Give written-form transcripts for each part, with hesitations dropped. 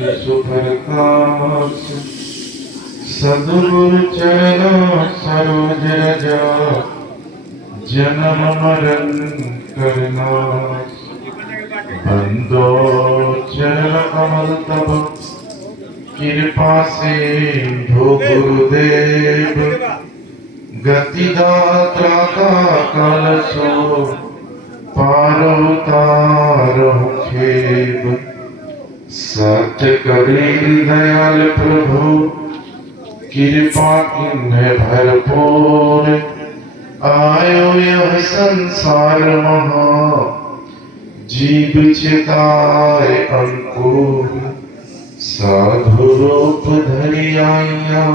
सुप्रकाश सद्गुरु चरणों सरोज जा जन्म मरण करना बंदो चरण कमल तब कृपा से हो गुरुदेव गति दाता का कलशो पारो तारो खेब सत्य कबीर दयाल प्रभु कृपा किन्ह भरपूर आयो यह संसार महा जीव चिताय अंकुर साधु रूप धरि आया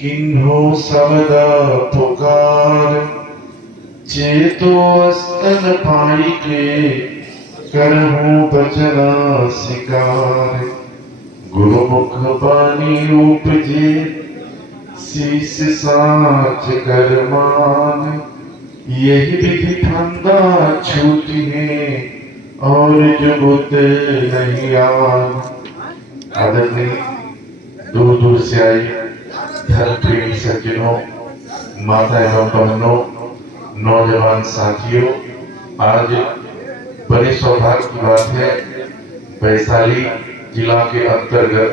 किन्हो सबदा पुकार चेतो अस्तन पाई के करहूं बचना शिकार गुरुमुख बानी उपजे शीस साच कर मान यही विधि फंदा छूटी है और जुगुत नहीं आन। आदरणीय दूर दूर से आई धर्म प्रेमी सज्जनों, माता एवं बहनों, नौजवान साथियों, आज बड़े सौभाग्य की बात है, वैशाली जिला के अंतर्गत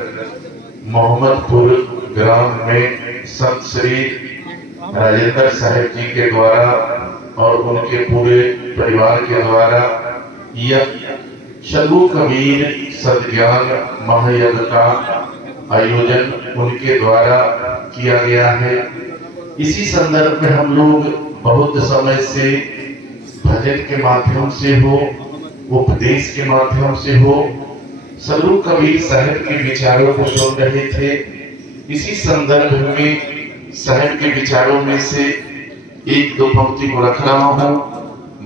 मोहम्मदपुर ग्राम में संत श्री राजेंद्र साहब जी के द्वारा और उनके पूरे परिवार के द्वारा यह शगु कबीर सद्ज्ञान महायज्ञ का आयोजन उनके द्वारा किया गया है। इसी संदर्भ में हम लोग बहुत समय से भजन के माध्यम से हो, उपदेश के माध्यम से हो, सद्गुरु कबीर साहब के विचारों को सुन रहे थे। इसी संदर्भ में साहब के विचारों में से एक दो पंक्ति को रख रहा हूं।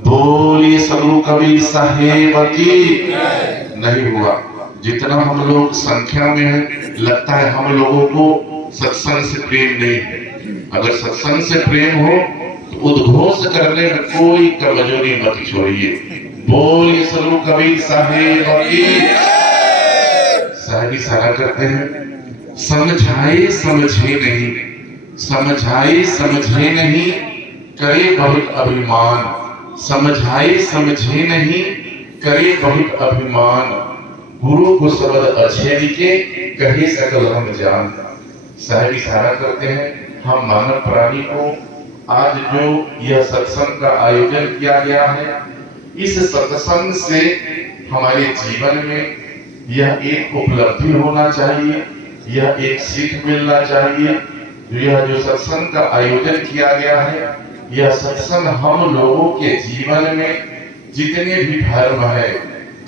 बोलिए सद्गुरु कबीर साहेब की। नहीं हुआ, जितना हम लोग संख्या में है, लगता है हम लोगों को सत्संग से प्रेम नहीं है। अगर सत्संग से प्रेम हो तो उद्घोष करने में कोई कमजोरी मत छोड़िए। बोलिए सद्गुरु कबीर साहेब की। साहब इशारा करते हैं, समझाए समझे नहीं, समझाए समझे नहीं करे बहुत अभिमान, समझाए समझे नहीं करे बहुत अभिमान, गुरु को शब्द अच्छे लिखे कहे सकल हम जान। साहब इशारा करते हैं, हम मानव प्राणी को आज जो यह सत्संग का आयोजन किया गया है, इस सत्संग से हमारे जीवन में यह एक उपलब्धि होना चाहिए, यह एक सीख मिलना चाहिए। यह जो सत्संग का आयोजन किया गया है, यह सत्संग हम लोगों के जीवन में जितने भी धर्म है,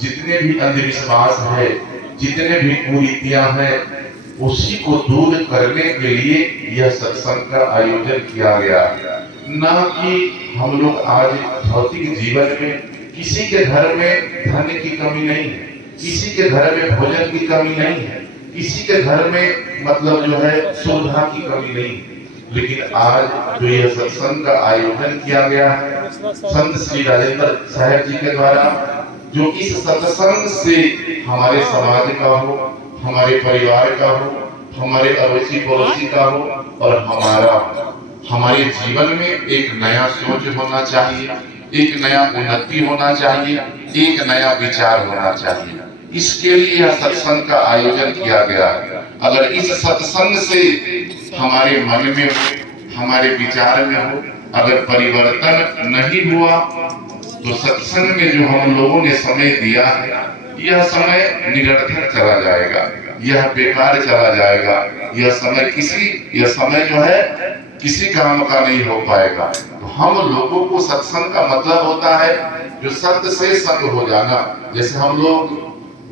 जितने भी अंधविश्वास है, जितने भी कुरीतियां हैं, उसी को दूर करने के लिए यह सत्संग का आयोजन किया गया। ना कि हम लोग आज भौतिक जीवन में किसी के घर में धन की कमी नहीं है, किसी के घर में भोजन की कमी नहीं है, किसी के घर में मतलब जो है सुविधा की कमी नहीं है। लेकिन आज जो यह सत्संग का आयोजन किया गया है संत श्री राजेंद्र साहब जी के द्वारा, जो इस सत्संग से हमारे समाज का हो, हमारे परिवार का हो, हमारे अड़ोसी पड़ोसी का हो और हमारे जीवन में एक नया सोच होना चाहिए, एक नया उन्नति होना चाहिए, एक नया विचार होना चाहिए। इसके लिए यह सत्संग का आयोजन किया गया। अगर इस सत्संग से हमारे मन में हो, हमारे विचार में हो, अगर परिवर्तन नहीं हुआ तो सत्संग में जो हम लोगों ने समय दिया है, यह समय निरर्थक चला जाएगा, यह बेकार चला जाएगा। यह समय जो है किसी काम का नहीं हो पाएगा। तो हम लोगों को सत्संग का मतलब होता है जो सत्य से संग हो जाना। जैसे हम लोग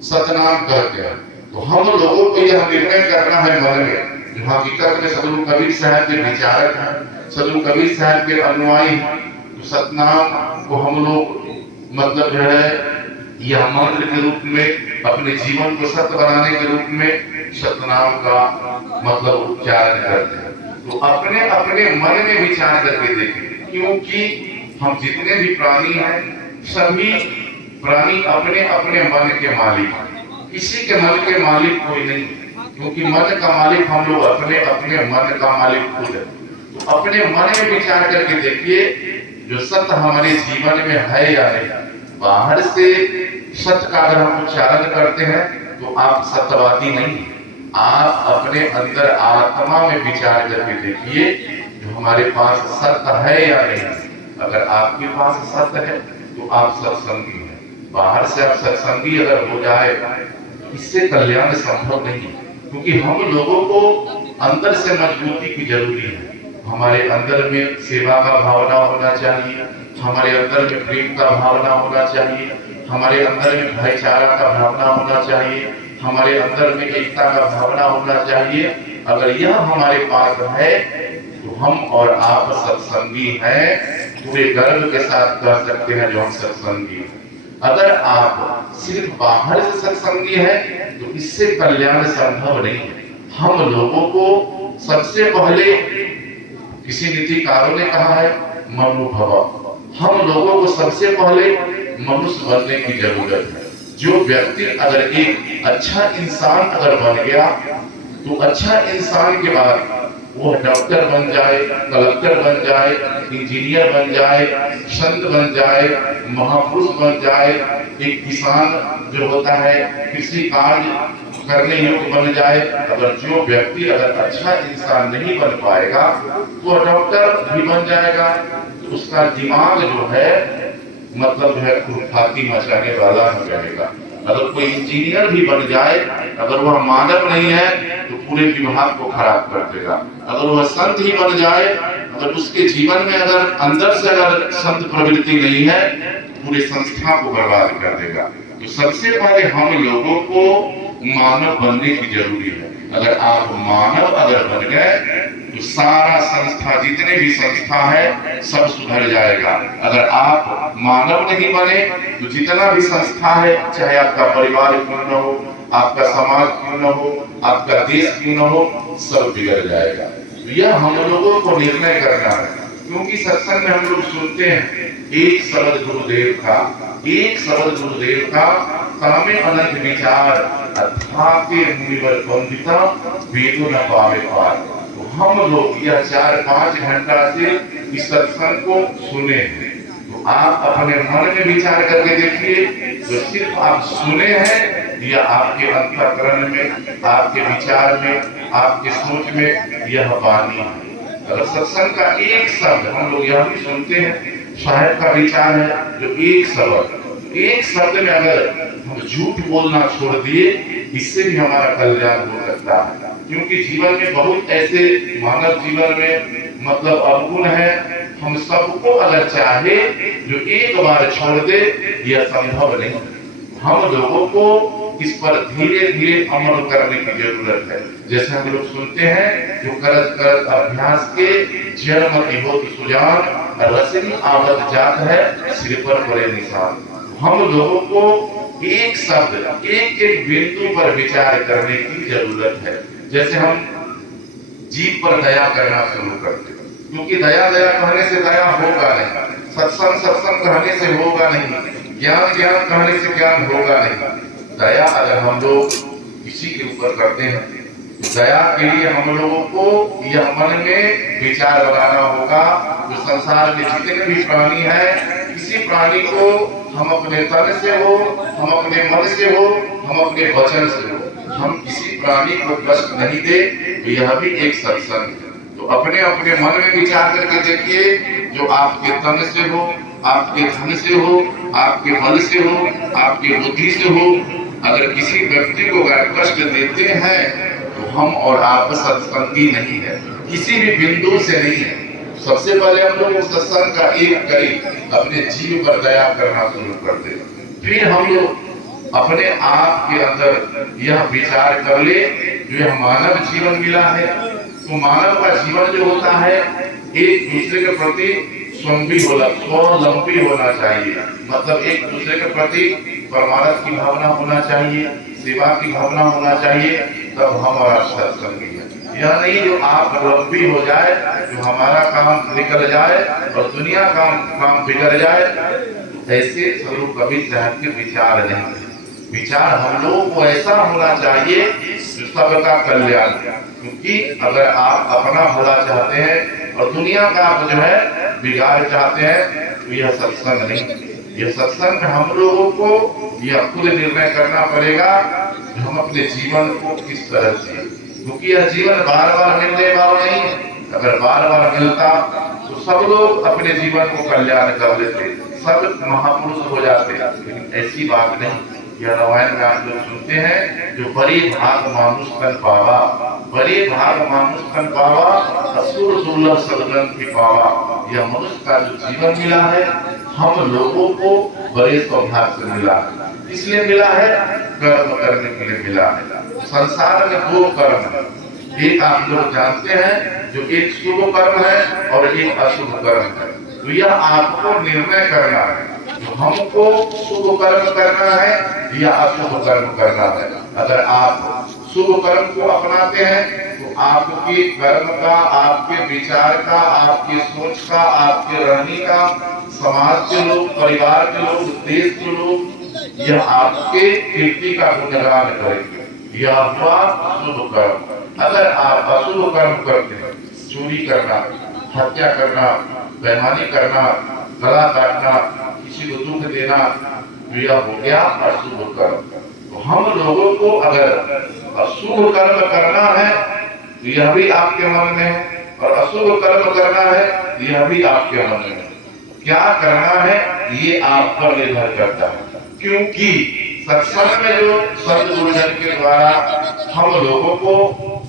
सतनाम करते हैं, तो हम लोगों को यह निर्णय करना है मन में, जो हकीकत में सद्गुरु कबीर साहब के विचारक हैं, सद्गुरु कबीर साहब के अनुयायी हैं, तो सतनाम को हम लोग मतलब जो है यह मंत्र के रूप में अपने जीवन को सत्य बनाने के रूप में सतनाम का मतलब उच्चारण करते हैं। तो अपने अपने मन में विचार करके देखें, क्योंकि हम जितने भी प्राणी हैं, सभी प्राणी अपने अपने मन के मालिक हैं। किसी के मन के मालिक कोई नहीं, क्योंकि मन का मालिक हम लोग अपने अपने मन का मालिक खुद है। तो अपने मन में विचार करके देखिए जो सत्य हमारे जीवन में है या नहीं। बाहर से सत्य का अगर हम उच्चारण करते हैं तो आप सत्यवादी नहीं, आप अपने अंदर आत्मा में विचार करके देखिए जो हमारे पास सत्य है या नहीं। अगर आपके पास सत्य है तो आप सत्संगी हैं। बाहर से आप सत्संगी अगर हो जाए इससे कल्याण संभव नहीं, क्योंकि हम लोगों को अंदर से मजबूती की जरूरी है। हमारे अंदर में सेवा का भावना होना चाहिए, हमारे अंदर में प्रेम का भावना होना चाहिए, हमारे अंदर में भाईचारा का भावना होना चाहिए, हमारे अंदर में एकता का भावना होना चाहिए। अगर यह हमारे पास है तो हम और आप सत्संगी हैं, पूरे गर्व के साथ कह सकते हैं जो हम सत्संगी हैं। अगर आप सिर्फ बाहर से सत्संगी हैं तो इससे कल्याण संभव नहीं है। हम लोगों को सबसे पहले किसी नीतिकारों ने कहा है मनुभव, हम लोगों को सबसे पहले मनुष्य बनने की जरूरत है। जो व्यक्ति अगर एक अच्छा इंसान अगर बन गया तो अच्छा इंसान के बाद वो डॉक्टर बन जाए, कलेक्टर बन जाए, इंजीनियर बन जाए, संत बन जाए, महापुरुष बन जाए, एक किसान जो होता है कृषि कार्य करने योग्य बन जाए। अगर जो व्यक्ति अगर अच्छा इंसान नहीं बन पाएगा तो डॉक्टर भी बन जाएगा तो उसका दिमाग जो है मतलब जो है खुरफाती मचाने वाला हो जाएगा। अगर कोई इंजीनियर भी बन जाए अगर वह मानव नहीं है तो पूरे विभाग को खराब कर देगा। अगर वह संत ही बन जाए अगर उसके जीवन में अगर अंदर से अगर संत प्रवृत्ति नहीं है पूरे संस्था को बर्बाद कर देगा। तो सबसे पहले हम लोगों को मानव बनने की जरूरी है। अगर आप मानव अगर बन गए तो सारा संस्था जितने भी संस्था है सब सुधर जाएगा। अगर आप मानव नहीं बने तो जितना भी संस्था है चाहे आपका परिवार क्यों न हो, आपका समाज क्यों न हो, आपका देश क्यों न हो, सब बिगड़ जाएगा। तो यह हम लोगों को निर्णय करना है, क्योंकि सत्संग में हम लोग सुनते हैं एक शब्द गुरुदेव का, एक शब्द गुरुदेव का कामे अनंत विचार अध्यात्म मुनिवर पंडिता वेदो न पावे पार। तो हम लोग यह 4-5 घंटा से इस सत्संग को सुने हैं। तो आप अपने मन में विचार करके देखिए तो सिर्फ आप सुने हैं या आपके अंतःकरण में, आपके विचार में, आपके सोच में यह वाणी है। अगर सत्संग का एक शब्द हम लोग यह भी सुनते हैं साहेब का विचार है जो एक शब्द में अगर हम झूठ बोलना छोड़ दिए इससे भी हमारा कल्याण हो सकता है। क्योंकि जीवन में बहुत ऐसे मानव जीवन में मतलब अवगुण है, हम सबको अगर चाहे जो एक बार छोड़ दे यह संभव नहीं। हम लोगों को इस पर धीरे धीरे अमल करने की जरूरत है। जैसे हम लोग सुनते हैं जो करत करत अभ्यास के जन्मति होत सुजान रसनी आवत जात है सिर पर पड़े निशान। हम लोगों को एक शब्द एक एक बिंदु पर विचार करने की जरूरत है। जैसे हम जीव पर दया करना शुरू करते हैं, क्योंकि दया दया कहने से दया होगा नहीं, सत्संग सत्संग कहने से होगा नहीं, ज्ञान ज्ञान कहने से ज्ञान होगा नहीं। दया अगर हम लोग किसी के ऊपर करते हैं दया के लिए हम लोगों को यह मन में विचार बनाना होगा जो संसार में जितने भी प्राणी हैं किसी प्राणी को हम अपने तन से हो, हम अपने मन से हो, हम अपने वचन से हो, हम किसी प्राणी को कष्ट नहीं दे। यह भी एक सत्संग है। तो अपने अपने मन में विचार करके देखिए जो आपके तन से हो, आपके धन से हो, आपके बल से हो, आपके बुद्धि से हो, अगर किसी व्यक्ति को अगर कष्ट देते हैं तो हम और आप सत्संगी नहीं है, किसी भी बिंदु से नहीं है। सबसे पहले हम लोग सत्संग का एक करी अपने जीव पर दया करना शुरू कर दे, फिर हम लोग अपने आप के अंदर यह विचार कर ले जो यह मानव जीवन मिला है। तो मानव का जीवन जो होता है एक दूसरे के प्रति स्वावलंबी होना चाहिए, मतलब एक दूसरे के प्रति परमार्थ की भावना होना चाहिए, सेवा की भावना होना चाहिए, तब हमारा सत्संगी है। यह नहीं जो आप लंबी हो जाए, जो हमारा काम निकल जाए और दुनिया का काम बिगड़ जाए, ऐसे स्वरूप कभी साहब के विचार नहीं। विचार हम लोगों को ऐसा होना चाहिए जो सबका कल्याण, क्योंकि अगर आप अपना भला चाहते हैं और दुनिया का आप जो है बिगाड़ चाहते हैं तो यह सत्संग नहीं। यह सत्संग हम लोगों को यह खुद निर्णय करना पड़ेगा कि हम अपने जीवन को किस तरह जिए, क्योंकि यह जीवन बार बार मिलने वाला नहीं है। अगर बार बार मिलता तो सब लोग अपने जीवन को कल्याण कर लेते, सब महापुरुष हो जाते, लेकिन ऐसी बात नहीं। यह रामायण में आप लोग सुनते हैं, जो बड़े भाग मानुष तन पावा, बड़े भाग मानुष तन पावा, असुर दुर्लभ सदगुण की पावा। यह मनुष्य का जो जीवन मिला है हम लोगों को बड़े सौभाग्य से मिला है। इसलिए मिला है कर्म करने के लिए मिला है। संसार में दो कर्म है, एक आप लोग जानते हैं जो एक शुभ कर्म है और एक अशुभ कर्म है। तो यह आपको निर्णय करना है हमको शुभ कर्म करना है या अशुभ कर्म करना है। अगर आप शुभ कर्म को अपनाते हैं तो आपके कर्म का, आपके विचार का, आपके सोच का, आपके रहने का, समाज के लोग, परिवार के लोग, देश के लोग यह आपके कीर्ति का गुणगान करेंगे। यह हुआ शुभ कर्म। अगर आप अशुभ कर्म करते हैं, चोरी करना, हत्या करना, बेईमानी करना, गला काटना, किसी को दुख देना, तो यह हो गया अशुभ कर्म। तो हम लोगों को अगर अशुभ कर्म करना है तो यह भी आपके मन में है, और अशुभ कर्म करना है यह भी आपके मन में है। क्या करना है ये आप पर निर्भर करता है, क्योंकि सत्संग में जो संत गुरुजन के द्वारा हम लोगों को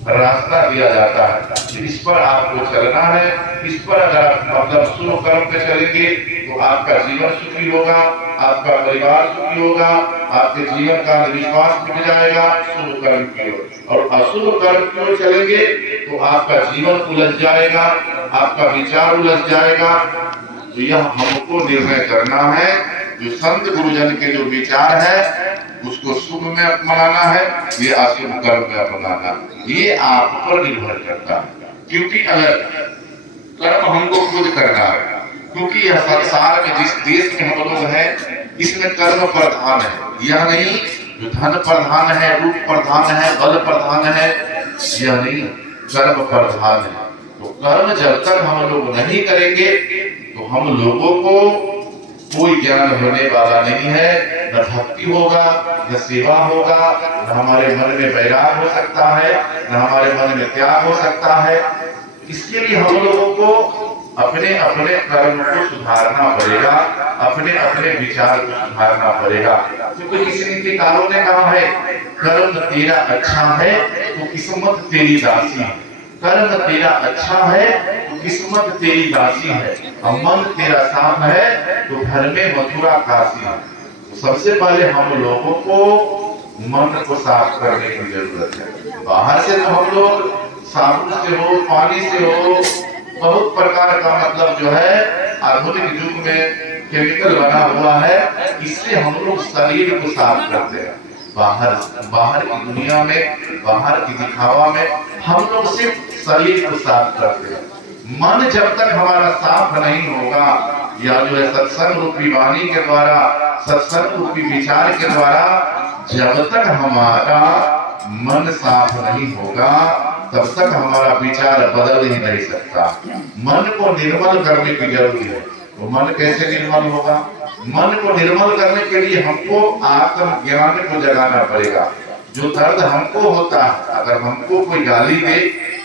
रास्ता दिया जाता है, इस पर आपको चलना है। इस पर अगर आप मतलब शुभ कर्म पे चलेंगे तो आपका जीवन सुखी होगा, आपका परिवार सुखी होगा, आपके जीवन का विश्वास मिट जाएगा शुभ कर्म की ओर। और अशुभ कर्म की ओर चलेंगे तो आपका जीवन उलझ जाएगा, आपका विचार उलझ जाएगा। तो यह हमको निर्णय करना है, जो संत गुरुजन के जो विचार है उसको शुभ में अपनाना है, ये अशुभ कर्म में अपनाना, ये आप पर निर्भर करता है। क्योंकि अगर कर्म हमको खुद करना है, क्योंकि यह संसार में जिस देश में हम लोग हैं इसमें कर्म प्रधान है। यह नहीं जो धन प्रधान है, रूप प्रधान है, बल प्रधान है, यह नहीं, कर्म प्रधान है। तो कर्म जब तक हम लोग नहीं करेंगे तो हम लोगों को कोई ज्ञान होने वाला नहीं है, न भक्ति होगा, न सेवा होगा, न हमारे मन में वैराग हो सकता है, न हमारे मन में त्याग हो सकता है। इसके लिए हम लोगों को अपने अपने कर्म को सुधारना पड़ेगा, अपने अपने विचार को सुधारना पड़ेगा। क्योंकि किसी नीतिकारों ने कहा है, कर्म तेरा अच्छा है तो किस्मत तेरी दासी है। कर्म तेरा अच्छा है तो किस्मत तेरी दासी है, और मन तेरा साफ है तो घर में मथुरा काशी है। तो सबसे पहले हम लोगों को मन को साफ करने की जरूरत है। बाहर से तो हम लोग साबुन से हो, पानी से हो, बहुत प्रकार का मतलब जो है आधुनिक युग में केमिकल बना हुआ है, इससे हम लोग शरीर को साफ करते हैं। बाहर की दुनिया में, बाहर की दिखावा में हम लोग सिर्फ शरीर को साफ करते हैं। मन जब तक हमारा साफ नहीं होगा, या जो है सत्संग रूपी वाणी के द्वारा, सत्संग रूपी विचार के द्वारा जब तक हमारा मन साफ नहीं होगा तब तक हमारा विचार बदल ही नहीं सकता। मन को निर्मल करने की जरूरत है। तो मन कैसे निर्मल होगा? मन को निर्मल करने के लिए हमको आत्मज्ञान को जगाना पड़ेगा। जो दर्द हमको होता है, अगर हमको कोई गाली दे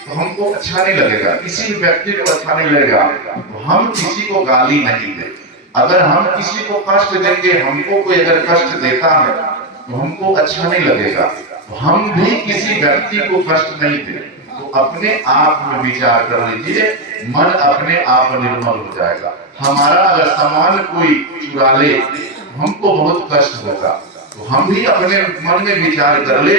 तो हमको अच्छा नहीं लगेगा, किसी व्यक्ति को अच्छा नहीं लगेगा, तो हम किसी को गाली नहीं दे। अगर हम किसी को कष्ट देंगे, हमको कोई अगर कष्ट देता है तो हमको अच्छा नहीं लगेगा, तो हम भी किसी व्यक्ति को कष्ट नहीं दे। तो अपने आप में विचार कर लीजिए, मन अपने आप निर्मल हो जाएगा। हमारा अगर सामान कोई चुरा ले हमको बहुत कष्ट होगा, तो हम भी अपने मन में विचार कर ले,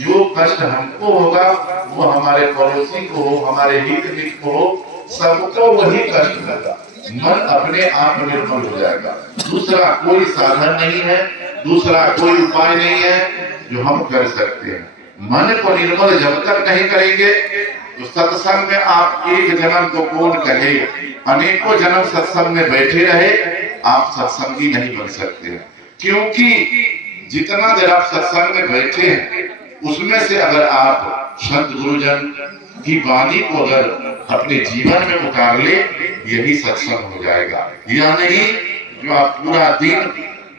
जो कष्ट हमको होगा वो हमारे पड़ोसी को हो, हमारे हित को हो, सबको वही कष्ट होगा। मन अपने आप निर्मल हो जाएगा। दूसरा कोई साधन नहीं है, दूसरा कोई उपाय नहीं है जो हम कर सकते हैं। मन को निर्मल जब तक नहीं करेंगे तो सत्संग में आप एक जन्म को कौन कहे, अनेकों जन्म सत्संग में बैठे रहे, आप सत्संगी नहीं बन सकते। क्योंकि जितना देर आप सत्संग में बैठे हैं उसमें से अगर आप संत गुरुजन की वाणी को अगर अपने जीवन में उतार ले, यही सत्संग हो जाएगा। या नहीं जो आप पूरा दिन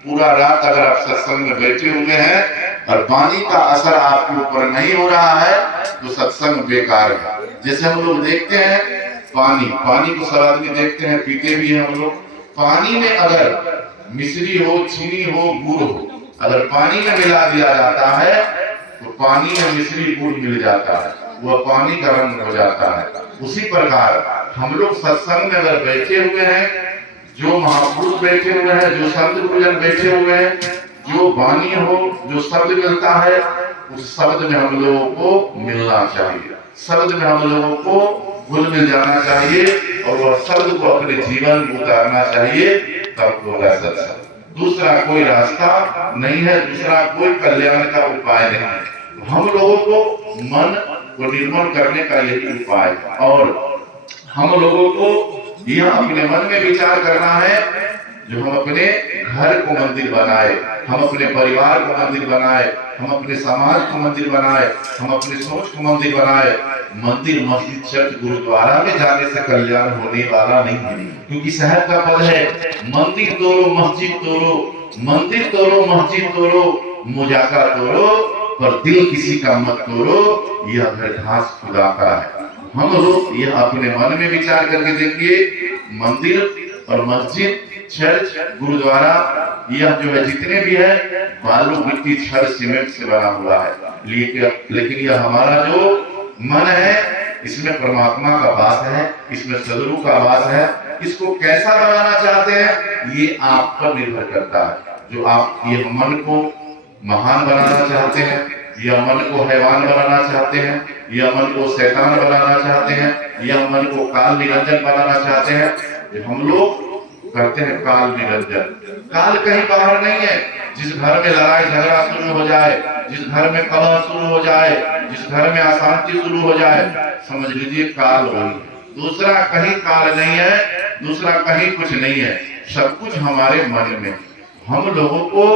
पूरा रात अगर आप सत्संग में बैठे हुए हैं और वाणी का असर आपके ऊपर नहीं हो रहा है तो सत्संग बेकार है। जैसे हम लोग देखते हैं पानी को सब आदमी देखते हैं, पीते भी हैं हम लोग। पानी में अगर मिश्री हो, चीनी हो, गुड़ हो, अगर पानी में मिला दिया जाता है तो पानी में मिश्री गुड़ मिल जाता है, वह पानी का रंग हो जाता है। उसी प्रकार हम लोग सत्संग में अगर बैठे हुए हैं, जो महापुरुष बैठे हुए हैं, जो संत गुरुजन बैठे हुए हैं, जो वाणी हो, जो शब्द मिलता है, उस शब्द में हम लोगों को मिलना चाहिए, शब्द में हम लोगों को घुल मिल जाना चाहिए और वह शब्द को अपने जीवन में उतारना चाहिए, तब होगा सत्संग। दूसरा कोई रास्ता नहीं है, दूसरा कोई कल्याण का उपाय नहीं है। हम लोगों को मन को निर्मल करने का यही उपाय है और हम लोगों को यह अपने मन में विचार करना है, जो हम अपने घर को मंदिर बनाए, हम अपने परिवार को मंदिर बनाए, हम अपने समाज को मंदिर बनाए, हम अपनी सोच को मंदिर बनाए। मंदिर, मस्जिद, चर्च, गुरुद्वारा में जाने से कल्याण होने वाला नहीं है, क्योंकि साहब का पद है, मंदिर तोड़ो मस्जिद तोड़ो, मंदिर तोड़ो मस्जिद तोड़ो, मुजाका तोड़ो, पर दिल किसी का मत तोड़ो, यह घर घास खुदा का है। हम लोग यह अपने मन में विचार करके देखिए, मंदिर और मस्जिद, चर्च, गुरुद्वारा, यह जो है जितने भी है बालू, मिट्टी, छड़, सीमेंट से बना हुआ है, लेकिन यह हमारा जो मन है, इसमें परमात्मा का वास है, इसमें सदगुरु का वास है। इसको कैसा बनाना चाहते हैं ये आप पर निर्भर करता है। जो आप ये मन को महान बनाना चाहते हैं, यह मन को हैवान बनाना चाहते हैं, यह मन को शैतान बनाना चाहते हैं, यह मन को काल निरंजन बनाना चाहते हैं, हम लोग करते हैं काल निरंजन। काल कहीं बाहर नहीं है। जिस घर में लड़ाई झगड़ा शुरू हो जाए, जिस घर में कलह शुरू हो जाए, जिस घर में अशांति शुरू हो जाए, समझ लीजिए काल वही। दूसरा कहीं काल नहीं है, दूसरा कहीं कुछ नहीं है, सब कुछ हमारे मन में। हम लोगों को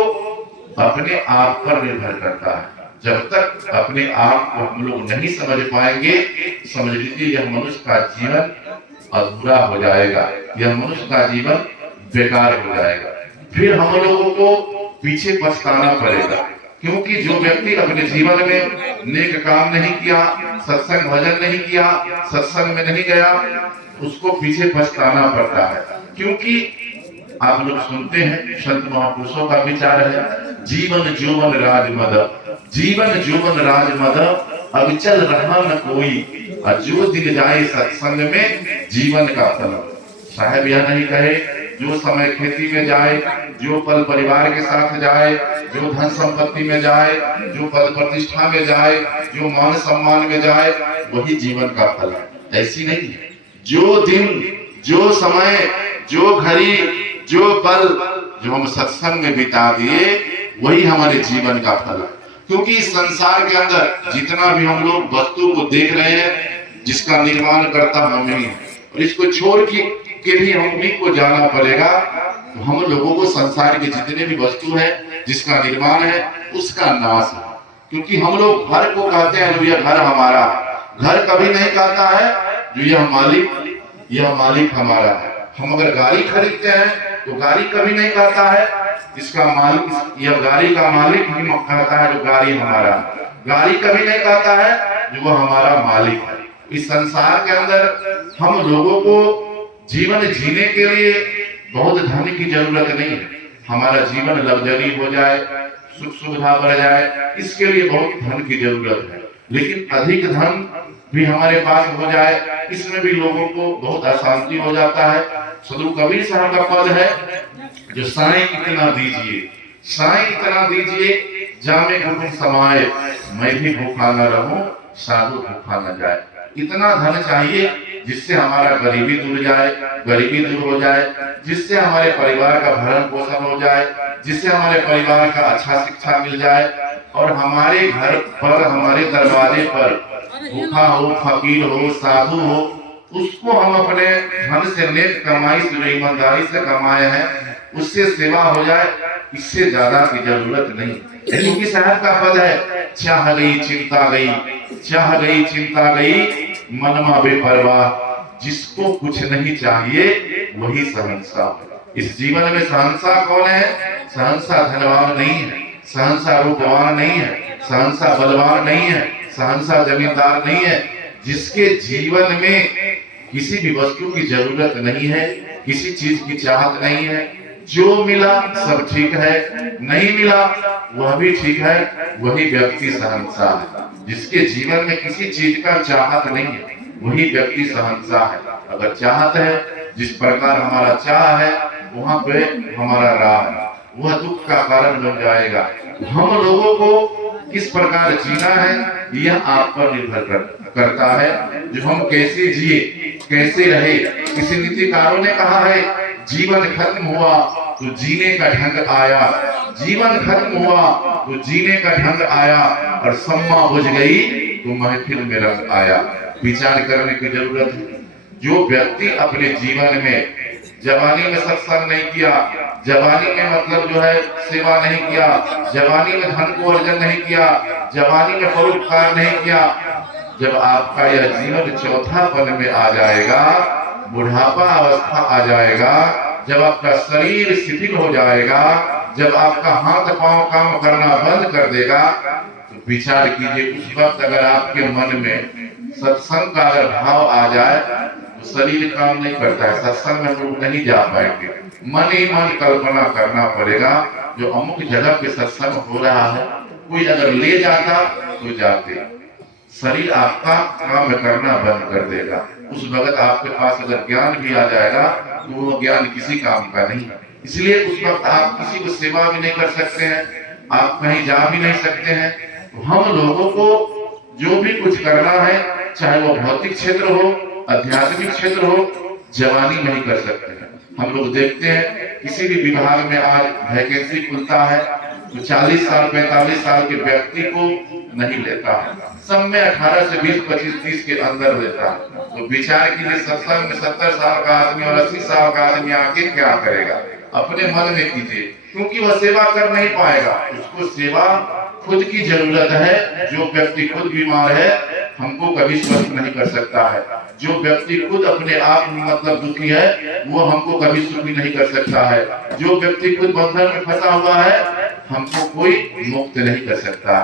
अपने आप पर निर्भर करता है। जब तक अपने आप को हम लोग नहीं समझ पाएंगे, समझ लीजिए यह मनुष्य का जीवन अधूरा हो जाएगा, यह मनुष्य का जीवन बेकार हो जाएगा। फिर हम लोगों को पीछे पछताना पड़ेगा, क्योंकि जो व्यक्ति अपने जीवन में नेक काम नहीं किया, सत्संग भजन नहीं किया, सत्संग में नहीं गया, उसको पीछे पछताना पड़ता है। क्योंकि आप लोग सुनते हैं, संत महापुरुषों का विचार है, जीवन जोवन राजमद, जीवन जोवन राजमद, अब चल रहा न कोई, और जो दिन जाए सत्संग में जीवन का फल। साहब यह नहीं कहे जो समय खेती में जाए, जो पल परिवार के साथ जाए, जो धन संपत्ति में जाए, जो पद प्रतिष्ठा में जाए, जो मान सम्मान में जाए, वही जीवन का फल है। ऐसी नहीं है। जो दिन, जो समय, जो घड़ी, जो पल जो हम सत्संग में बिता दिए, वही हमारे जीवन का फल है। क्योंकि इस संसार के अंदर जितना भी हम लोग वस्तु को देख रहे हैं, जिसका निर्माण करता हम ही है, और इसको छोड़ के भी हम ही को जाना पड़ेगा। तो हम लोगों को संसार के जितने भी वस्तु है, जिसका निर्माण है, उसका नाश है। क्योंकि हम लोग घर को कहते हैं यह घर हमारा, घर कभी नहीं कहता है जो यह मालिक हमारा है। हम अगर गाड़ी खरीदते हैं तो गाड़ी कभी नहीं कहता है इसका मालिक, यह गाड़ी का मालिक ही कहता है जो गाड़ी हमारा, गाड़ी कभी नहीं कहता है जो वह हमारा मालिक है। इस संसार के अंदर हम लोगों को जीवन जीने के लिए बहुत धन की जरूरत नहीं है। हमारा जीवन लग्जरी हो जाए, सुख सुविधा बढ़ जाए, इसके लिए बहुत धन की जरूरत है। लेकिन अधिक धन भी हमारे पास हो जाए, इसमें भी लोगों को बहुत अशांति हो जाता है। सदगुरु कबीर साहब का पद है, जो साईं इतना दीजिए, साईं इतना दीजिए, जामे घुटन समाए, मैं भी भूखा न रहूं, साधु भूखा न जाए। इतना धन चाहिए जिससे हमारा गरीबी दूर हो जाए, जिससे हमारे परिवार का भरण पोषण हो जाए, जिससे हमारे परिवार का अच्छा शिक्षा मिल जाए, और हमारे घर पर, हमारे दरवाजे पर भूखा हो, फकीर हो, साधु हो, उसको हम अपने धन से, नेक कमाई से, ईमानदारी से कमाए हैं, उससे सेवा हो जाए, इससे ज्यादा की जरूरत नहीं। क्योंकि साहब का पद है, चाह गई चिंता गई, चाह गई चिंता गई, मनमा बेपरवाह। जिसको कुछ नहीं चाहिए वही शहंशाह। इस जीवन में शहंशाह कौन है? शहंशाह धनवान नहीं है, शहंशाह रूपवान नहीं है, शहंशाह बलवान नहीं है, शहंशाह जमींदार नहीं है। जिसके जीवन में किसी भी वस्तु की जरूरत नहीं है, किसी चीज की चाहत नहीं है, जो मिला सब ठीक है, नहीं मिला वह भी ठीक है, वही व्यक्ति शहंशाह है। जिसके जीवन में किसी चीज का चाहत नहीं है वही व्यक्ति शहंशाह है। अगर चाहत है, जिस प्रकार हमारा चाह है वहां पे हमारा राह है, वह दुख का कारण बन जाएगा। हम लोगों को किस प्रकार जीना है यह आप पर निर्भर करता है, जो हम कैसे जिए, कैसे रहे। किसी नीतिकारों ने कहा है, जीवन खत्म हुआ तो जीने का ढंग आया, जीवन खत्म हुआ तो जीने का ढंग आया, और सम्मा बुझ गई तो महफिल में रंग आया। विचार करने की जरूरत है। जो व्यक्ति अपने जीवन में जवानी में सत्संग नहीं किया, जवानी में मतलब जो है सेवा नहीं किया, जवानी में धन को अर्जन नहीं किया, जवानी में परोपकार नहीं किया, जब आपका यह जीवन चौथापन में आ जाएगा, बुढ़ापा अवस्था आ जाएगा, जब आपका शरीर शिथिल हो जाएगा, जब आपका हाथ पांव काम करना बंद कर देगा, तो विचार कीजिए उस वक्त अगर आपके मन में सत्संग का अगर भाव आ जाए तो शरीर काम नहीं करता है, सत्संग में लोग नहीं जा पाएंगे। मन ही मन कल्पना करना पड़ेगा, जो अमुक जगह पे सत्संग हो रहा है, कोई अगर ले जाता तो जाते। शरीर आपका काम करना बंद कर देगा। उस वक्त आपके पास अगर ज्ञान भी आ जाएगा तो वो ज्ञान किसी काम का नहीं। इसलिए उस वक्त आप किसी को सेवा भी नहीं कर सकते हैं, आप कहीं जा भी नहीं सकते हैं। तो हम लोगों को जो भी कुछ करना है, चाहे वो भौतिक क्षेत्र हो, आध्यात्मिक क्षेत्र हो, जवानी नहीं कर सकते हैं। हम लोग देखते हैं किसी भी विभाग में आज वैकेंसी खुलता है तो 40 साल 45 साल के व्यक्ति को नहीं लेता है, सब में 18 से 20 25 30 के अंदर लेता है। तो विचार कीजिए, सत्संग में 70 साल का आदमी और 80 साल का आदमी आके क्या करेगा? अपने मन में कीजिए, क्योंकि वह सेवा कर नहीं पाएगा। उसको सेवा खुद की जरूरत है। जो व्यक्ति खुद बीमार है हमको कभी स्वस्थ नहीं कर सकता है, जो व्यक्ति खुद अपने आप मतलब दुखी है वो हमको कभी सुखी नहीं कर सकता है, जो व्यक्ति खुद बंधन में फंसा हुआ है हमको कोई मुक्त नहीं कर सकता।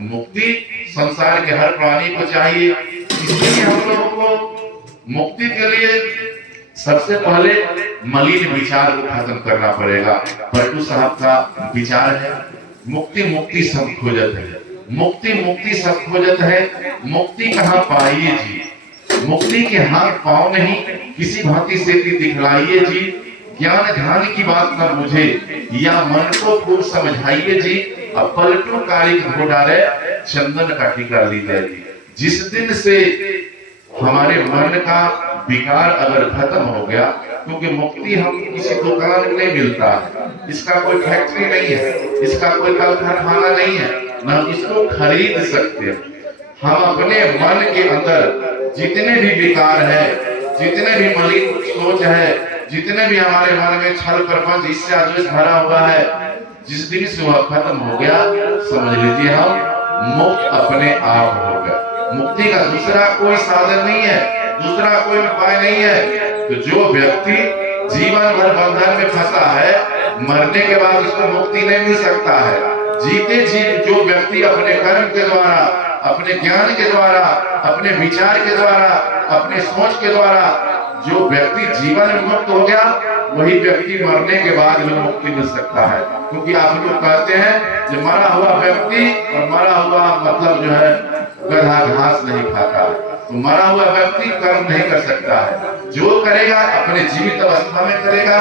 मुक्ति संसार के हर प्राणी को चाहिए। इसलिए हम लोगों को मुक्ति के लिए सबसे पहले मलिन विचार को खत्म करना पड़ेगा। पलटू साहब का विचार है, मुक्ति मुक्ति सब खोजत है, मुक्ति मुक्ति सब खोजत है, मुक्ति कहाँ पाइए जी? मुक्ति के हाथ पाँव नहीं, किसी भांति से दिखलाइए जी। ज्ञान ध्यान की बात न बुझे, या मन को खूब समझाइए जी। अब पलटू कारिक हो डाले, चंदन का टीका लीजिए जी। जिस दिन से हमारे मन का विकार अगर खत्म हो गया, क्योंकि मुक्ति हम किसी दुकान में नहीं मिलता है, इसका कोई फैक्ट्री नहीं है, इसका कोई कारखाना नहीं है, न इसको खरीद सकते हैं। हम अपने मन के अंदर जितने भी विकार है, जितने भी मलिन सोच है, जितने भी हमारे मन में छल प्रपंच इससे आदेश भरा हुआ है, जिस दिन से वह खत्म हो गया, समझ लीजिए हम मुक्त अपने आप हो गए। मुक्ति का दूसरा कोई साधन नहीं है, दूसरा कोई उपाय नहीं है। तो जो व्यक्ति जीवन भर बंधन में फंसा है, मरने के बाद उसको मुक्ति नहीं मिल सकता है। जीते जी जो व्यक्ति अपने कर्म के द्वारा, अपने ज्ञान के द्वारा, अपने विचार के द्वारा, अपने सोच के द्वारा जो व्यक्ति जीवन में मुक्त हो गया, वही व्यक्ति मरने के बाद में मुक्ति मिल सकता है। क्योंकि आप लोग कहते हैं जो मरा हुआ व्यक्ति और मरा हुआ मतलब जो है गधा घास नहीं खाता है, तो मरा हुआ व्यक्ति कर्म नहीं कर सकता है। जो करेगा अपने जीवित अवस्था में करेगा,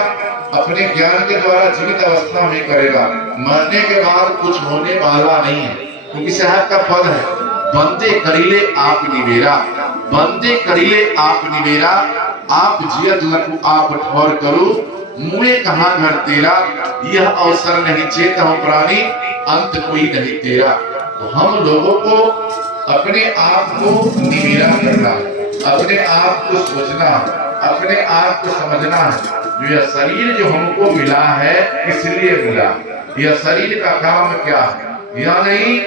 अपने ज्ञान के द्वारा जीवित अवस्था में करेगा, मरने के बाद कुछ होने वाला नहीं है। क्योंकि साहब का पद है, बंदे करीले आप निवेरा, बंदे करीले आप निवेरा, आप जियत लखु आप ठौर करो, मुए कहाँ घर तेरा, यह अवसर नहीं चेत हो प्राणी, अंत कोई नहीं तेरा। तो हम लोगों को अपने आप को निवेरा करना है, अपने आप को सोचना है, अपने आप को समझना है। जो यह शरीर जो हमको मिला है इसलिए मिला। यह शरीर का काम क्या है? यह नहीं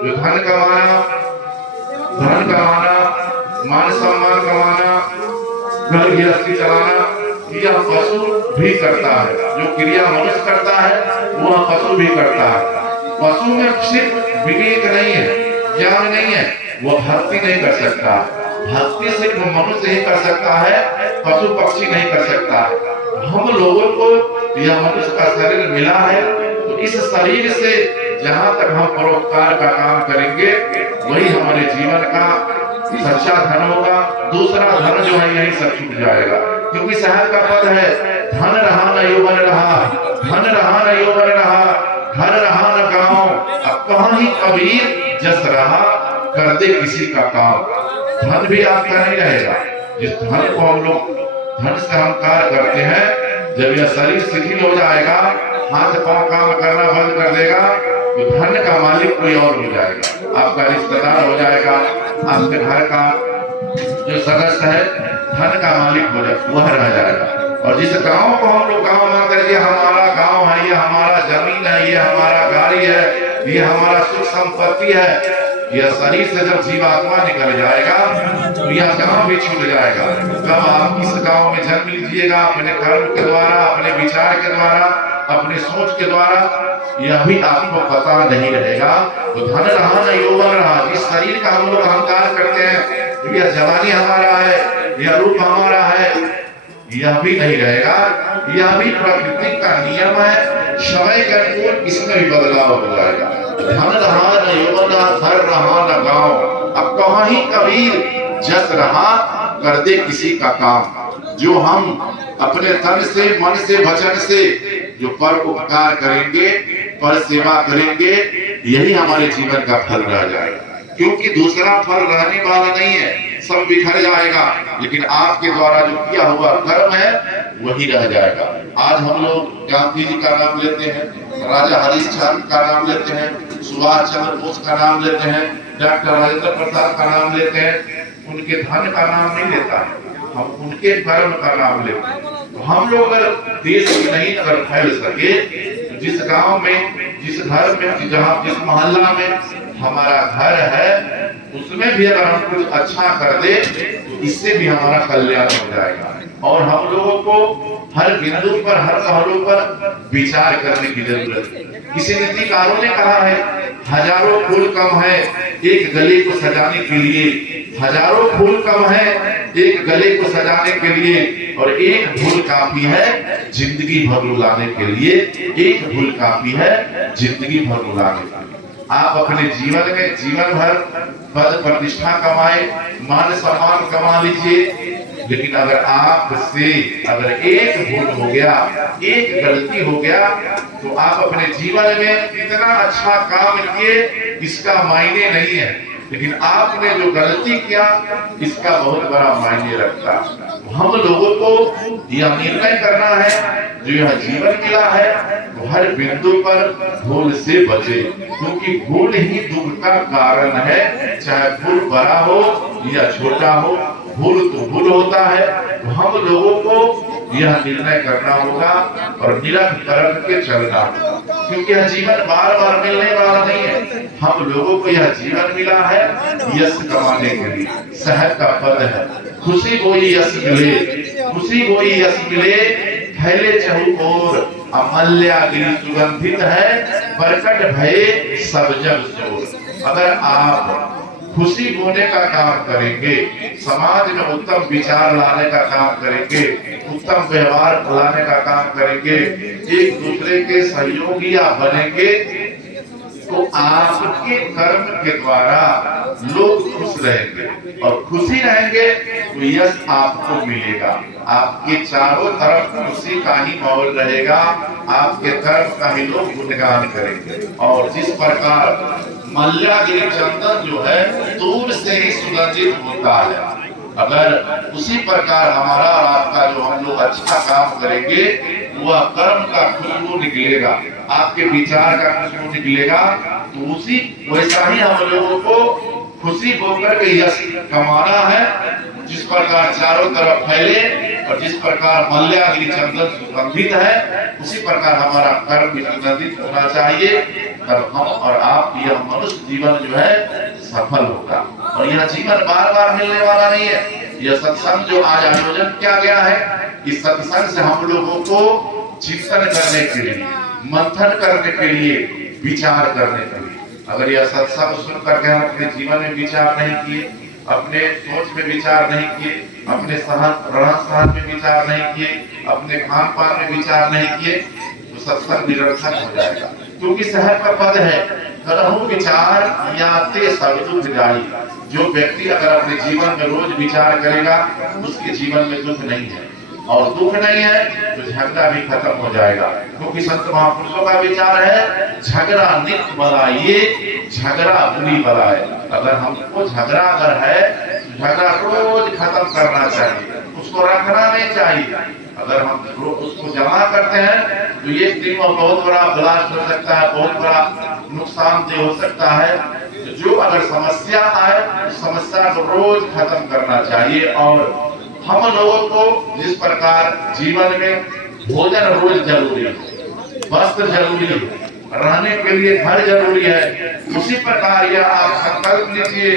जो धन कमाना, मान सम्मान कमाना, घर गृहस्थी चलाना, यह पशु भी करता है। जो क्रिया मनुष्य करता है वह पशु भी करता है। पशु में सिर्फ विवेक नहीं है, ज्ञान नहीं है, वह भक्ति नहीं कर सकता। भक्ति सिर्फ मनुष्य ही कर सकता है, पशु पक्षी नहीं कर सकता। हम लोगों को यह मनुष्य का शरीर मिला है, तो इस शरीर से जहाँ तक हम परोपकार का काम करेंगे वही हमारे जीवन का सच्चा धन होगा। दूसरा धन जो है यही सब छूट जाएगा, क्योंकि साहब का पद है, धन रहा न यौवन रहा, धन रहा न यौवन रहा, घर रहा न गाँव, अब कहाँ ही कबीर जस रहा कर दे किसी का काम। धन भी आपका नहीं रहेगा। जिस धन को हम लोग धन से अहंकार करते हैं, जब यह शरीर शिथिल हो जाएगा, हाथ पांव काम करना बंद कर देगा, तो धन का मालिक कोई और हो जाएगा, आपका रिश्तेदार हो जाएगा, आपके घर का जो सदस्य है धन का मालिक हो जाएगा, वह रह जाएगा। और जिस गांव को हम लोग गांव मान कर, ये हमारा गांव है, ये हमारा जमीन है, ये हमारा गाड़ी है, ये हमारा सुख संपत्ति है, यह शरीर से जब जीवात्मा निकल जाएगा तो यह गांव भी छूट जाएगा। कब आप इस गांव में जन्म लीजिएगा, अपने कर्म के द्वारा, अपने विचार के द्वारा, अपने सोच के द्वारा, यह भी आपको पता नहीं रहेगा। तो धन रहा न यौवन रहा, जिस शरीर का हम लोग अहंकार करते हैं, यह जवानी हमारा है, यह रूप हमारा है, यह भी नहीं रहेगा। यह भी प्रकृति का नियम है, समय के अनुकूल इसमें भी बदलाव हो जाएगा। धन रहा न यौवन, घर रहा न गाँव, अब कहाँ ही कबीर जस रहा कर दे किसी का काम। जो हम अपने तन से, मन से, वचन से जो पर उपकार करेंगे, पर सेवा करेंगे, यही हमारे जीवन का फल रह जाएगा। क्योंकि दूसरा फल रहने वाला नहीं है, सब बिखर जाएगा, लेकिन आपके द्वारा जो किया हुआ कर्म है वही रह जाएगा। आज हम लोग गांधी जी का नाम लेते हैं, राजा हरिश्चंद्र का नाम लेते हैं, सुभाष चंद्र बोस का नाम लेते हैं, डॉक्टर राजेंद्र प्रसाद का नाम लेते हैं। उनके धन का नाम नहीं लेता है, हम उनके कर्म का नाम लेते हैं। तो हम लोग अगर देश में नहीं अगर फैल सके, तो जिस गांव में, जिस घर में, जहाँ जिस मोहल्ला में हमारा घर है, उसमें भी अगर हम कुछ अच्छा कर दे तो इससे भी हमारा कल्याण हो जाएगा। और हम लोगों को हर बिंदु पर, हर पहलू पर विचार करने की जरूरत है। किसी नीतिकारों ने कहा है, हजारों फूल कम है एक गले को सजाने के लिए, हजारों फूल कम है एक गले को सजाने के लिए, और एक फूल काफी है जिंदगी भर रुलाने के लिए। एक फूल काफी है जिंदगी भर रुलाने के लिए। आप अपने जीवन में जीवन भर पद प्रतिष्ठा कमाए, मान सम्मान कमा लीजिए, लेकिन अगर आपसे अगर एक भूल हो गया, एक गलती हो गया, तो आप अपने जीवन में कितना अच्छा काम किए इसका मायने नहीं है, लेकिन आपने जो गलती किया इसका बहुत बड़ा मायने रखता। हम लोगों को यह निर्णय करना है, जो यह जीवन मिला है वो हर बिंदु पर भूल से बचे, क्योंकि भूल ही दुख का कारण है। चाहे भूल बड़ा हो या छोटा हो, भूल तो भूल होता है। तो हम लोगों को यह निर्णय करना होगा और निरंतर के चलना, क्योंकि यह जीवन बार बार मिलने वाला नहीं है। हम लोगों को यह जीवन मिला है यश कमाने के लिए। साहब का पद है, खुशी कोई यश मिले, खुशी कोई यश मिले, फैले चहुओर, अमल्यागिरी सुगंधित है, बरकट भये सब जग शोर। अगर आप खुशी बोने का काम करेंगे, समाज में उत्तम विचार लाने का काम करेंगे, उत्तम व्यवहार लाने का काम करेंगे, एक दूसरे के सहयोगी आप बनेंगे, तो आपके कर्म के द्वारा लोग खुश रहेंगे, और खुशी रहेंगे तो यश आपको मिलेगा। आपके चारों तरफ खुशी का ही माहौल रहेगा, आपके कर्म का ही लोग गुणगान करेंगे। और जिस प्रकार मल्यागिरी चंदन जो है दूर से ही सुगंधित होता है, अगर उसी प्रकार हमारा और आपका जो हम लोग अच्छा काम करेंगे, वह कर्म का खुशबू निकलेगा, आपके विचार का खुशबू निकलेगा, तो उसी वैसा ही हम लोगों को खुशी होकर के यश कमाना है। जिस प्रकार चारों तरफ फैले और जिस प्रकार मल्यागिरी चंदन सुगंधित है, उसी प्रकार हमारा कर्म भी सुगंधित होना चाहिए। तब हम और आप, यह मनुष्य जीवन जो है सफल होगा। और यह जीवन बार बार मिलने वाला नहीं है। यह सत्संग जो आज आयोजन किया गया है, इस सत्संग से हम लोगों को चिंतन करने के लिए, मंथन करने के लिए, विचार करने के लिए, अगर यह सत्संग सुन करके हम अपने जीवन में विचार नहीं किए, अपने सोच में विचार नहीं किए, अपने रहन सहन में विचार नहीं किए, अपने खान पान में विचार नहीं किए, तो सत्संग निरर्थक हो जाएगा। क्योंकि सहज का पद है, करहु विचार याते सब दुख जाई। जो व्यक्ति अगर अपने जीवन में रोज विचार करेगा, उसके जीवन में दुख नहीं है, और दुख नहीं है तो झगड़ा भी खत्म हो जाएगा। क्योंकि संत महापुरुषों का विचार है, झगड़ा नित्य बला, ये झगड़ा बुरी बला है। अगर हमको झगड़ा अगर है, झगड़ा रोज खत्म करना चाहिए, उसको रखना नहीं चाहिए। अगर हम उसको जमा करते हैं तो ये दिन में बहुत बड़ा ब्लास्ट हो सकता है, बहुत बड़ा नुकसानदेह हो सकता है। तो जो अगर समस्या आए, समस्या को रोज खत्म करना चाहिए। और हम लोगों को जिस प्रकार जीवन में भोजन रोज जरूरी है, वस्त्र जरूरी है, रहने के लिए घर जरूरी है, उसी प्रकार यह आप संकल्प लीजिए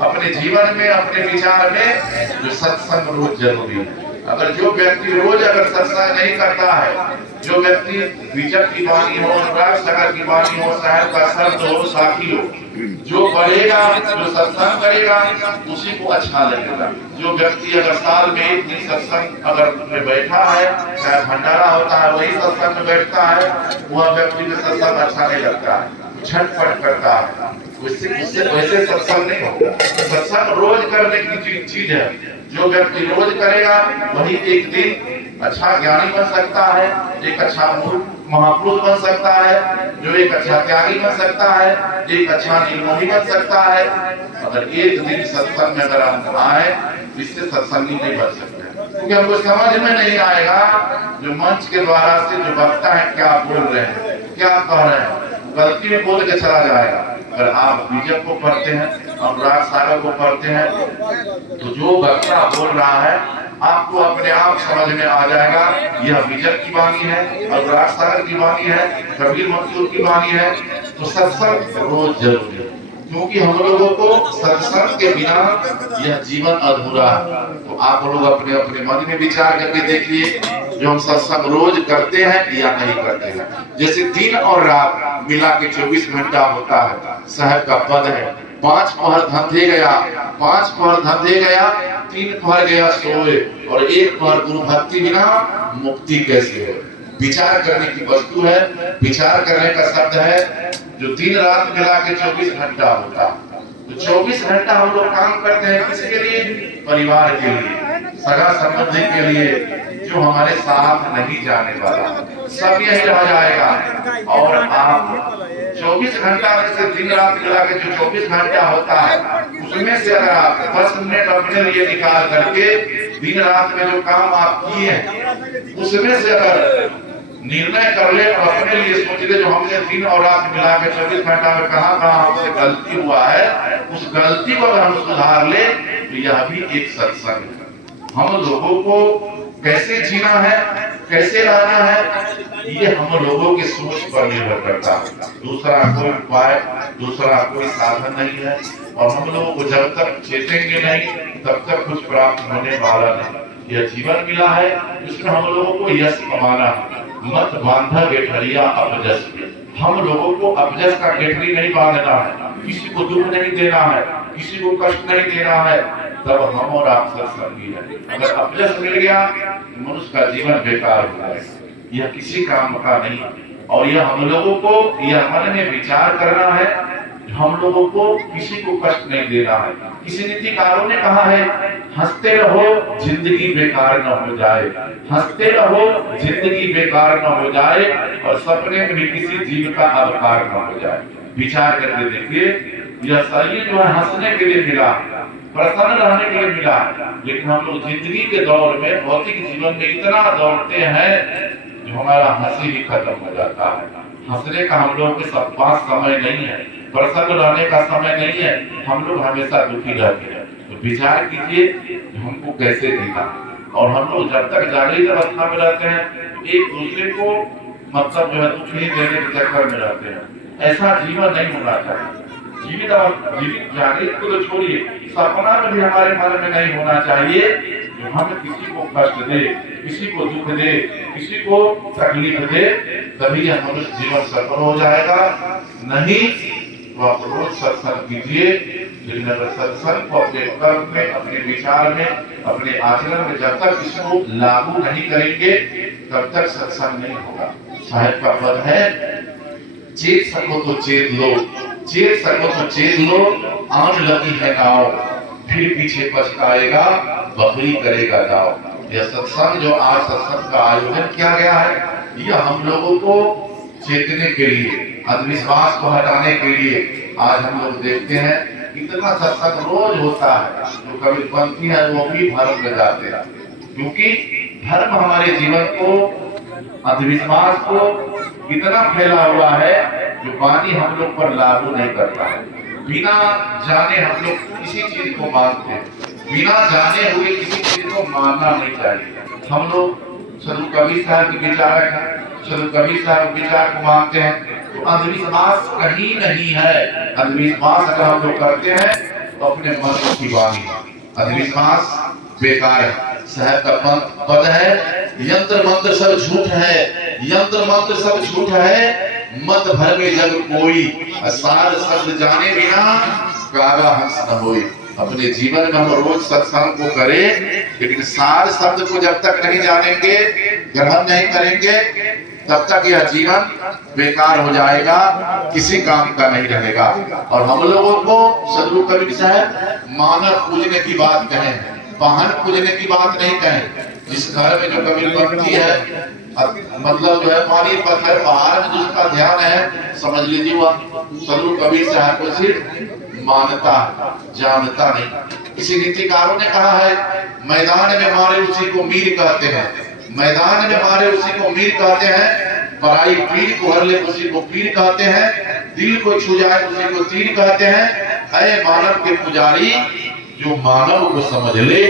अपने जीवन में, अपने विचार में, जो सत्संग रोज जरूरी है। अगर जो व्यक्ति रोज अगर सत्संग नहीं करता है, जो व्यक्ति विजय की वाणी हो, अनुराग सागर की वाणी हो, साहेब का शब्द हो, साथी हो, जो पढ़ेगा, जो सत्संग करेगा, उसी को अच्छा लगेगा। जो व्यक्ति अगर साल में एक दिन सत्संग अगर बैठा है, चाहे भंडारा होता है वही सत्संग में बैठता है, वह व्यक्ति को सत्संग अच्छा नहीं लगता है, छटपट करता है, उससे वैसे सत्संग नहीं होगा। सत्संग रोज करने की चीज है। जो व्यक्ति रोज करेगा वही एक दिन अच्छा ज्ञानी बन सकता है, एक अच्छा महापुरुष बन सकता है, जो एक अच्छा त्यागी बन सकता है, एक अच्छा निर्मोही बन सकता है। अगर एक दिन सत्संग में अगर हम आए, इससे सत्संगी नहीं बन सकते, क्योंकि हमको समझ में नहीं आएगा जो मंच के द्वारा से जो वक्ता है क्या बोल रहे हैं, क्या कह रहे हैं, गलती में बोल के चला जाएगा। अगर आप विजय को पढ़ते हैं, अनुराग सागर को पढ़ते हैं, तो जो वक्ता बोल रहा है आपको अपने आप समझ में आ जाएगा, यह विजय की वाणी है, अनुराग सागर की वाणी है, कबीर मंसूर की वाणी है। तो सत्संग रोज जरूरी है, क्योंकि हम लोगों को सत्संग के बिना यह जीवन अधूरा है। तो आप लोग अपने अपने मन में विचार करके देखिए, जो हम सत्संग रोज करते हैं या नहीं करते हैं। जैसे दिन और रात मिला के 24 घंटा होता है, साहब का पद है, 5 पहर धंधे गया, 5 पहर धंधे गया, 3 पहर गया सोए, और 1 पहर गुरु भक्ति बिना मुक्ति कैसे हो। विचार करने की वस्तु है, विचार करने का शब्द है, जो दिन रात मिला के 24 घंटा होता है। तो 24 घंटा हम लोग काम करते हैं किसके लिए? परिवार के लिए, सगा संबंधी के लिए, जो हमारे साथ नहीं जाने वाला, सब यही रह जाएगा। और आप 24 घंटा में से दिन रात मिला के जो 24 घंटा होता है, उसमें से अगर आप 10 मिनट अपने लिए निकाल करके दिन रात में जो काम आप किए हैं, उसमें से अगर निर्णय कर ले और अपने लिए सोच ले, जो हमने दिन और रात मिला के 24 घंटा में कहाँ हमसे गलती हुआ है, उस गलती को अगर हम सुधार ले, तो यह भी एक सत्संग है। हम लोगों को कैसे जीना है, कैसे रहना है, ये हम लोगों की सोच पर निर्भर करता है। दूसरा कोई उपाय, दूसरा कोई साधन नहीं है। और हम लोगों को जब तक चेतेंगे नहीं, तब तक कुछ प्राप्त होने वाला नहीं। यह जीवन मिला है, इसमें हम लोगों को यश कमाना है। मत बांधा गेठरिया अपजस। हम लोगों को अपजस का गेठरी नहीं बांधना है, किसी को दुख नहीं देना है, किसी को कष्ट नहीं देना है, तब हम और आप सत्संगी है। अगर अपजस मिल गया, मनुष्य का जीवन बेकार हो जाएगा, यह किसी काम का नहीं। और यह हम लोगों को यह मन में विचार करना है, हम लोगों को किसी को कष्ट नहीं देना है। किसी नीतिकारों ने कहा है, हंसते रहो जिंदगी बेकार न हो जाए, हंसते रहो जिंदगी बेकार न हो जाए, और सपने में भी किसी जीव का अवकार न हो जाए। विचार करके देखिए, यह शरीर जो है हंसने के लिए मिला, प्रसन्न रहने के लिए मिला, लेकिन हम लोग जिंदगी के दौर में, भौतिक जीवन में इतना दौड़ते हैं, जो हमारा हंसी भी खत्म हो जाता है। हंसने का हम लोग के पास समय नहीं है, प्रसन्न रहने का समय नहीं है, हम लोग हमेशा दुखी रहते हैं। तो विचार कीजिए हमको कैसे जीना, और हम लोग जब तक जागृत अवस्था में रहते हैं एक दूसरे को मतलब जो है दुख नहीं देने के चक्कर में रहते हैं। ऐसा जीवन नहीं होना चाहिए। जीवित जागृत को तो छोड़िए, सपना में भी हमारे मन में नहीं होना चाहिए जो हम किसी को कष्ट दे, किसी को दुख दे, किसी को तकलीफ दे, तभी यह मनुष्य जीवन सफल हो जाएगा। नहीं तो आप रोज सत्संग कीजिए, लेकिन अगर सत्संग को अपने कर्म में, अपने विचार में, अपने आचरण में जब तक इसको लागू नहीं करेंगे तब तक सत्संग नहीं होगा। साहिब का पद है, चेत सको तो चेत लो, चेत सको तो चेत लो, आन लगी है नाव, फिर पीछे पछताएगा, बकरी करेगा दाव। यह सत्संग जो आज सत्संग का आयोजन किया गया है, यह हम लोगों को चेतने के लिए, अंधविश्वास को हटाने के लिए। आज हम लोग देखते हैं इतना सत्संग रोज होता है, जो कभी पंथी है वो भी धर्म में जाते हैं, क्योंकि धर्म हमारे जीवन को, अंधविश्वास को इतना फैला हुआ है जो वाणी हम लोग पर लागू नहीं करता है। बिना जाने हम लोग किसी चीज को मानते हैं, बिना जाने हुए किसी चीज को मानना नहीं चाहिए। हम लोग सदु कबीर साहब के विचार है, सदु कबीर साहब के विचार को मानते हैं, तो अंधविश्वास कहीं नहीं है। अंधविश्वास अगर हम लोग करते हैं तो अपने मन की वाणी, अंधविश्वास बेकार है। साहब का पद है, यंत्र मंत्र सब झूठ है, यंत्र मंत्र सब झूठ है, मत भर में जब कोई, सार शब्द जाने बिना कागा हंस न होई। अपने जीवन में हम रोज सत्संग को करें, लेकिन सार शब्द को जब तक नहीं जानेंगे, ग्रहण नहीं करेंगे, तब तक यह जीवन बेकार हो जाएगा, किसी काम का नहीं रहेगा। और हम लोगों को सदगुरु कबीर साहब मानव पूजने की बात कहें, वाहन पूजने की बात नहीं कहें। जिस घर में जो कबीर भक्ति है, मतलब जो है पानी पत्थर पहाड़ में जिसका ध्यान है, समझ लीजिए वह सदगुरु कबीर साहब को सिर्फ मानता, जानता नहीं। किसी नीतिकारों ने कहा है, मैदान में मारे उसी को मीर कहते हैं, मैदान में मारे उसी को मीर कहते हैं, पराई पीर को हर ले उसी को पीर कहते हैं, दिल को छू जाए उसी को तीर कहते हैं। ऐ मानव के पुजारी, जो मानव को समझ ले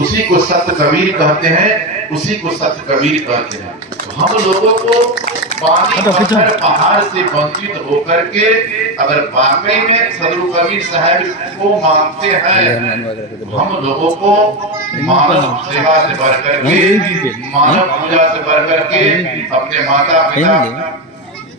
उसी को सत्य कबीर कहते हैं, उसी को सत्य कबीर कहते हैं। तो हम लोगों को पानी पत्थर पहाड़ से वंचित होकर के अगर वाकई में सदगुरु कबीर साहब को मानते हैं, हम लोगों को मानव सेवा से बढ़ करके, मानव पूजा से बढ़ करके अपने माता पिता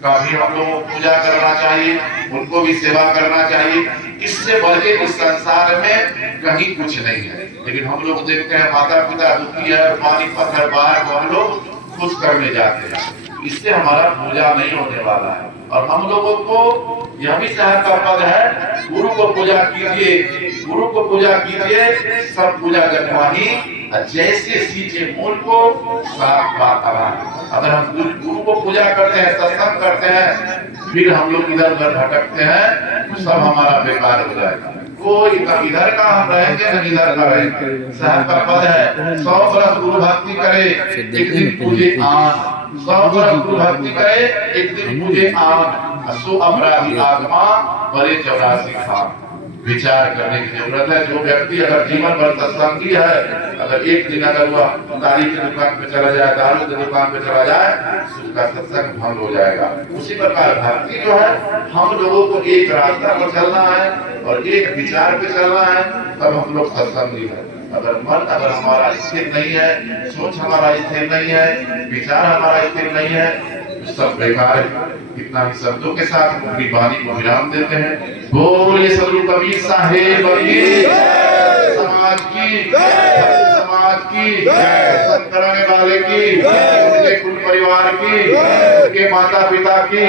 का भी हम लोगों को पूजा करना चाहिए, उनको भी सेवा करना चाहिए। इससे बढ़ के इस संसार में कहीं कुछ नहीं है। लेकिन हम लोग देखते हैं माता पिता दुखी है, पानी पत्थर बाहर को हम लोग खुश करने जाते हैं, इससे हमारा पूजा नहीं होने वाला है। और हम लोगों को यह भी साहब का पद है, गुरु को पूजा कीजिए, गुरु को पूजा कीजिए, सब पूजा जगवाही, जैसे सींचे मूल को साफ बात आवा। अगर हम गुरु को पूजा करते हैं, सत्संग करते हैं, फिर हम लोग इधर उधर भटकते हैं, तो सब हमारा बेकार हो जाएगा। कोई इधर का हम रहेंगे न इधर का रहेंगे। साहब का पद है, 100 बरस गुरु भक्ति करे, एक दिन पूजे आन, 100 बरस गुरु भक्ति करे, एक दिन पूजे आन, सो अपराधी आत्मा बड़े 84 खान। विचार करने की जरूरत है। जो व्यक्ति अगर जीवन भर सत्संगी है, अगर एक दिन अगर वह तारी की दुकान पे चला जाए, दारू की दुकान पे चला जाए, उसका सत्संग भंग हो जाएगा। उसी प्रकार भक्ति जो है, हम लोगों को एक रास्ता पर चलना है और एक विचार पे चलना है, तब हम लोग सत्संगी है। अगर मन अगर हमारा स्थिर नहीं है, सोच हमारा स्थिर नहीं है, विचार हमारा स्थिर नहीं है, तो सब बेकार है। इतना ही शब्दों के साथ अपनी वाणी को विराम देते हैं। बोलिए सदगुरु कबीर साहेब की, समाज की, समाज की, सत्संग कराने वाले की, उनके कुल परिवार की, उनके माता पिता की।